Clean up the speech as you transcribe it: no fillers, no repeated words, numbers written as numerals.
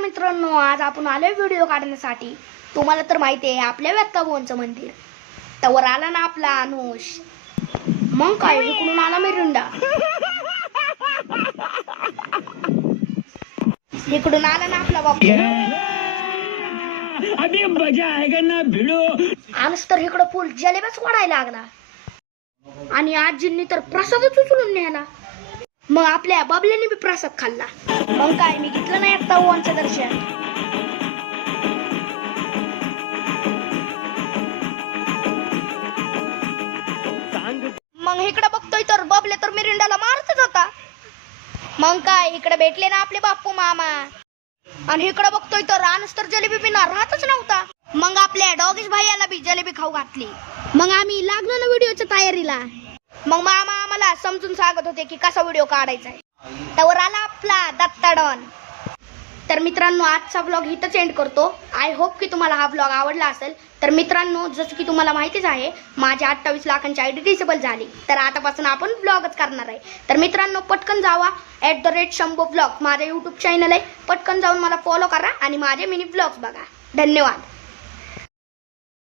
मित्रांनो, आज आपण आलोय व्हिडिओ काढण्यासाठी। तुम्हाला तर माहिती आहे आपल्या व्यक्काभुवनचं मंदिर। त्यावर आला ना आपला अनुष, मग काय इकडून आला मिरिंडा, इकडून आला ना आपला बापू, अभी मजा आएगा ना भिडो। अनुष तर इकडं फुल जलेबीच वाढायला लागला आणि आजींनी तर प्रसादच उचलून नेला। मग आपल्या बाबल्याने बी प्रसाद खाल्ला। मग काय मी घेतलं नाही आता ओवांचं दर्शन। मग इकडे बघतोय तर बबले तर मिरिंडाला मारतच होता। मग काय इकडे भेटले ना आपले बाप्पू मामा, आणि इकडे बघतोय तर रानस तर जलेबी बिना राहतच नव्हता। मग आपल्या डॉगेश भाईयाला बी जलेबी खाऊ घातली। मग आम्ही लागलो ना व्हिडिओच्या तयारीला। मग मामा आम्हाला समजून सांगत होते की कसा व्हिडिओ काढायचा आहे। त्यावर आला आपला दत्ता डॉन। तर मित्रांनो, आजचा व्लॉग इथंच एंड करतो। आय होप की तुम्हाला हा व्लॉग आवडला असेल। तर मित्रांनो, जसं की तुम्हाला माहितीच आहे माझी 28 लाखांची आयडी डिसेबल झाली, तर आतापासून आपण व्लॉगच करणार आहे। तर मित्रांनो, पटकन जावा @शंभू व्लॉग माझा यूट्यूब चॅनल आहे, पटकन जाऊन मला फॉलो करा आणि माझे मिनी व्लॉग्स बघा। धन्यवाद।